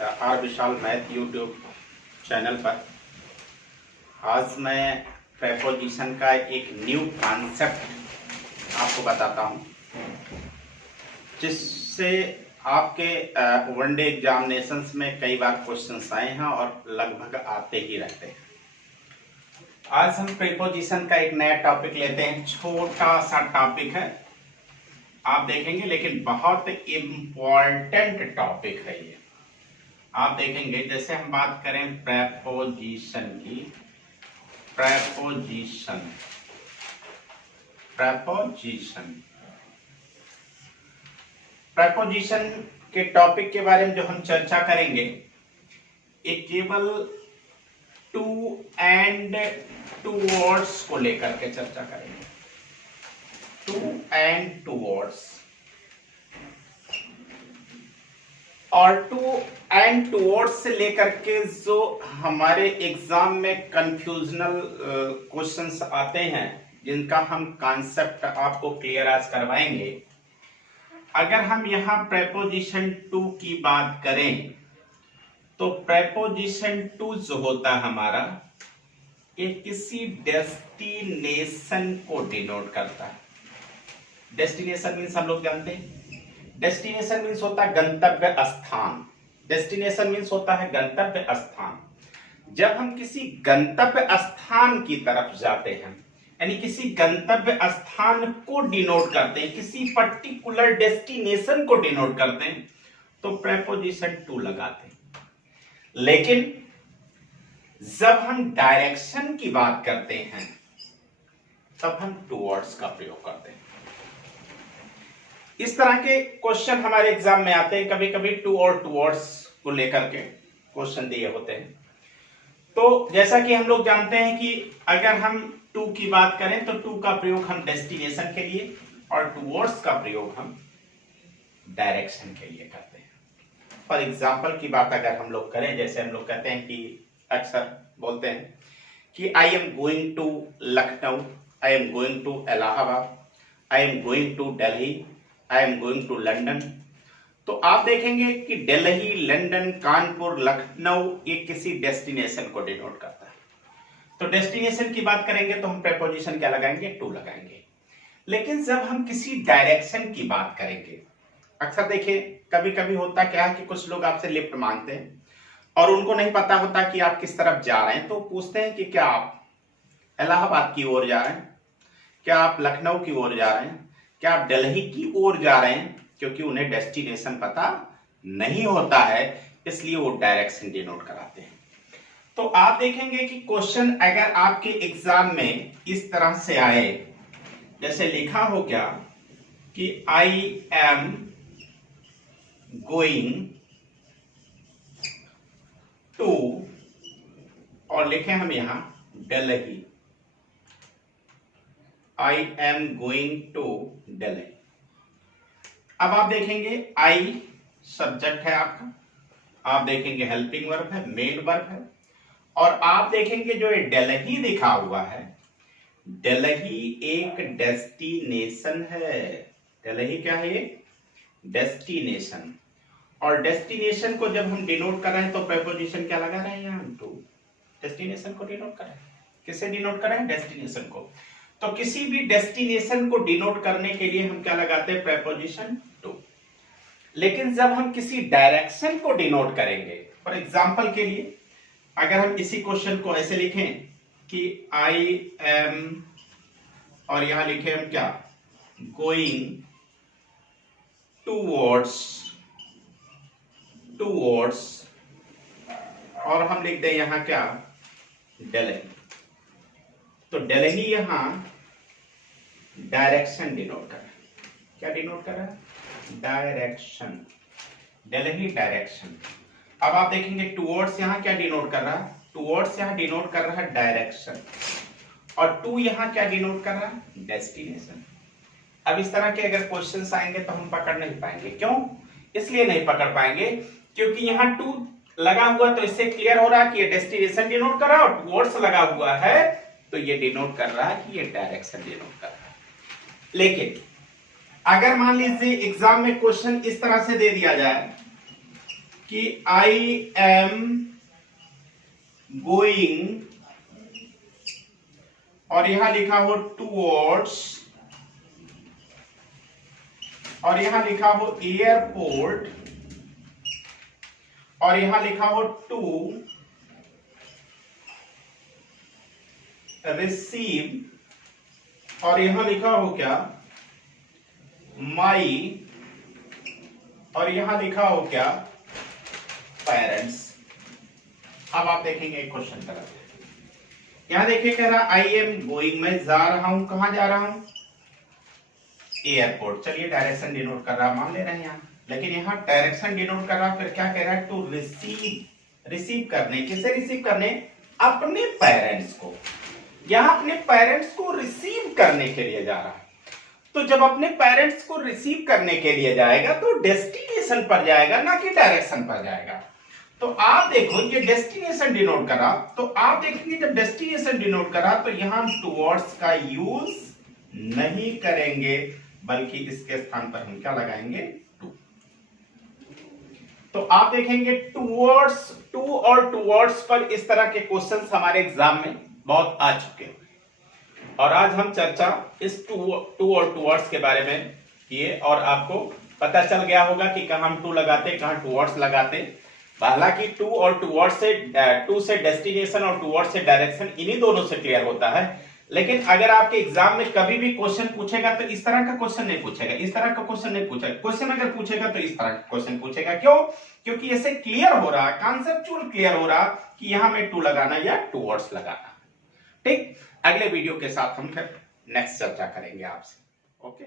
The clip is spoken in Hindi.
Are Vishal math YouTube channel पर। आज मैं प्रेपोजिशन का एक न्यू कॉन्सेप्ट आपको बताता हूँ, जिससे आपके वनडे एग्जामिनेशंस में कई बार क्वेश्चंस आए हैं और लगभग आते ही रहते हैं। आज हम प्रेपोजिशन का एक नया टॉपिक लेते हैं। छोटा सा टॉपिक है, आप देखेंगे, लेकिन बहुत इम्पोर्टेंट टॉपिक है ये। आप देखेंगे जैसे हम बात करें प्रेपोजिशन की, प्रेपोजिशन प्रेपोजिशन के टॉपिक के बारे में जो हम चर्चा करेंगे, एक केवल टू एंड टूवर्ड्स को लेकर के चर्चा करेंगे। टू एंड टूवर्ड्स, और टू एंड टूवर्ड्स से लेकर के जो हमारे एग्जाम में कंफ्यूजनल क्वेश्चंस आते हैं, जिनका हम कॉन्सेप्ट आपको क्लियर आज करवाएंगे। अगर हम यहाँ प्रेपोजिशन टू की बात करें तो प्रेपोजिशन टू जो होता है हमारा, ये किसी डेस्टिनेशन को डिनोट करता है। डेस्टिनेशन मीन्स हम लोग जानते हैं, डेस्टिनेशन मीन्स होता है गंतव्य स्थान। डेस्टिनेशन मीन्स होता है गंतव्य स्थान। जब हम किसी गंतव्य स्थान की तरफ जाते हैं, यानी किसी गंतव्य स्थान को डिनोट करते हैं, किसी पर्टिकुलर डेस्टिनेशन को डिनोट करते हैं, तो प्रेपोजिशन टू लगाते हैं। लेकिन जब हम डायरेक्शन की बात करते हैं, तब हम टूवर्ड्स का प्रयोग करते हैं। इस तरह के क्वेश्चन हमारे एग्जाम में आते हैं। कभी कभी टू और टूवर्ड्स को लेकर के क्वेश्चन दिए होते हैं। तो जैसा कि हम लोग जानते हैं कि अगर हम टू की बात करें तो टू का प्रयोग हम डेस्टिनेशन के लिए और टूवर्ड्स का प्रयोग हम डायरेक्शन के लिए करते हैं। फॉर एग्जाम्पल की बात अगर हम लोग करें, जैसे हम लोग कहते हैं कि अक्सर बोलते हैं कि I am going to Lucknow, I am going to Allahabad, I am going to Delhi, I am going to London. तो आप देखेंगे कि दिल्ली, लंदन, कानपुर, लखनऊ, ये किसी डेस्टिनेशन को डिनोट करता है। तो डेस्टिनेशन की बात करेंगे तो हम प्रेपोजिशन क्या लगाएंगे? टू लगाएंगे। लेकिन जब हम किसी डायरेक्शन की बात करेंगे, अक्सर देखिए कभी कभी होता क्या है कि कुछ लोग आपसे लिफ्ट मांगते हैं और उनको नहीं पता होता कि आप किस तरफ जा रहे हैं, तो पूछते हैं कि क्या आप इलाहाबाद की ओर जा रहे हैं, क्या आप लखनऊ की ओर जा रहे हैं, क्या आप दिल्ली की ओर जा रहे हैं। क्योंकि उन्हें डेस्टिनेशन पता नहीं होता है, इसलिए वो डायरेक्शन डिनोट कराते हैं। तो आप देखेंगे कि क्वेश्चन अगर आपके एग्जाम में इस तरह से आए, जैसे लिखा हो क्या कि आई एम गोइंग टू, और लिखे हम यहां Delhi, I am going to Delhi. अब आप देखेंगे आई सब्जेक्ट है आपका, आप देखेंगे हेल्पिंग वर्ब है, मेन वर्ब है, और आप देखेंगे जो ये दिल्ली लिखा हुआ है, दिल्ली एक डेस्टिनेशन है। दिल्ली क्या है? ये डेस्टिनेशन। और डेस्टिनेशन को जब हम डिनोट कर रहे हैं तो प्रेपोजिशन क्या लगा रहे हैं? यहाँ टू। डेस्टिनेशन को डिनोट कर रहे हैं। किसे डिनोट कर रहे हैं? डेस्टिनेशन को। तो किसी भी डेस्टिनेशन को डिनोट करने के लिए हम क्या लगाते हैं? Preposition to. लेकिन जब हम किसी डायरेक्शन को डिनोट करेंगे, फॉर एग्जांपल के लिए अगर हम इसी क्वेश्चन को ऐसे लिखें कि आई एम, और यहां लिखे हम क्या? गोइंग टूवर्ड्स, और हम लिख दें यहां क्या? दिल्ली। तो दिल्ली यहां डायरेक्शन डिनोट कर रहा है। क्या डिनोट कर रहा है? डायरेक्शन। दिल्ली डायरेक्शन। अब आप देखेंगे टूवर्ड्स यहां क्या डिनोट कर रहा है? टूवर्ड्स यहां डिनोट कर रहा है डायरेक्शन, और टू यहां क्या डिनोट कर रहा है? डेस्टिनेशन। अब इस तरह के अगर क्वेश्चंस आएंगे तो हम पकड़ नहीं पाएंगे। क्यों? इसलिए नहीं पकड़ पाएंगे क्योंकि यहां टू लगा हुआ, तो इससे क्लियर हो रहा है कि ये डेस्टिनेशन डिनोट कर रहा है, और टूवर्ड्स लगा हुआ है तो ये डिनोट कर रहा है कि ये डायरेक्शन डिनोट कर रहा है। लेकिन अगर मान लीजिए एग्जाम में क्वेश्चन इस तरह से दे दिया जाए कि आई एम गोइंग, और यहां लिखा हो टूवर्ड्स, और यहां लिखा हो एयरपोर्ट, और यहां लिखा हो टू रिसीव, और यहां लिखा हो क्या माई, और यहां लिखा हो क्या पेरेंट्स। अब आप देखेंगे एक क्वेश्चन कर, यहां देखिए कह रहा आई एम गोइंग, मैं जा रहा हूं, कहां जा रहा हूं एयरपोर्ट। चलिए डायरेक्शन डिनोट कर रहा मान ले रहे हैं यहां, लेकिन यहां डायरेक्शन डिनोट कर रहा, फिर क्या कह रहा है टू रिसीव, रिसीव करने, किसे रिसीव करने अपने पेरेंट्स को, यहां अपने पेरेंट्स को रिसीव करने के लिए जा रहा है। तो जब अपने पेरेंट्स को रिसीव करने के लिए जाएगा तो डेस्टिनेशन पर जाएगा, ना कि डायरेक्शन पर जाएगा। तो आप देखो ये डेस्टिनेशन डिनोट करा, तो आप देखेंगे जब डेस्टिनेशन डिनोट करा तो यहां टुवर्ड्स का यूज नहीं करेंगे, बल्कि इसके स्थान पर हम क्या लगाएंगे टू। तो आप देखेंगे टुवर्ड्स, टू और टुवर्ड्स पर इस तरह के क्वेश्चंस हमारे एग्जाम में बहुत आ चुके हैं, और आज हम चर्चा इस टू और टुवर्ड्स के बारे में किए, और आपको पता चल गया होगा कि कहां हम टू लगाते, कहां टुवर्ड्स लगाते। हालांकि टू और टुवर्ड्स से, टू से डेस्टिनेशन और टुवर्ड्स से डायरेक्शन, इन्हीं दोनों से क्लियर होता है। लेकिन अगर आपके एग्जाम में कभी भी क्वेश्चन पूछेगा तो इस तरह का क्वेश्चन नहीं पूछेगा, इस तरह का क्वेश्चन नहीं पूछेगा। क्वेश्चन अगर पूछेगा तो इस तरह का क्वेश्चन पूछेगा। क्यों? क्योंकि ऐसे क्लियर हो रहा, कॉन्सेप्चुअल क्लियर हो रहा कि यहां में टू लगाना या टुवर्ड्स लगाना। ठीक, अगले वीडियो के साथ हम फिर नेक्स्ट चर्चा करेंगे आपसे। ओके।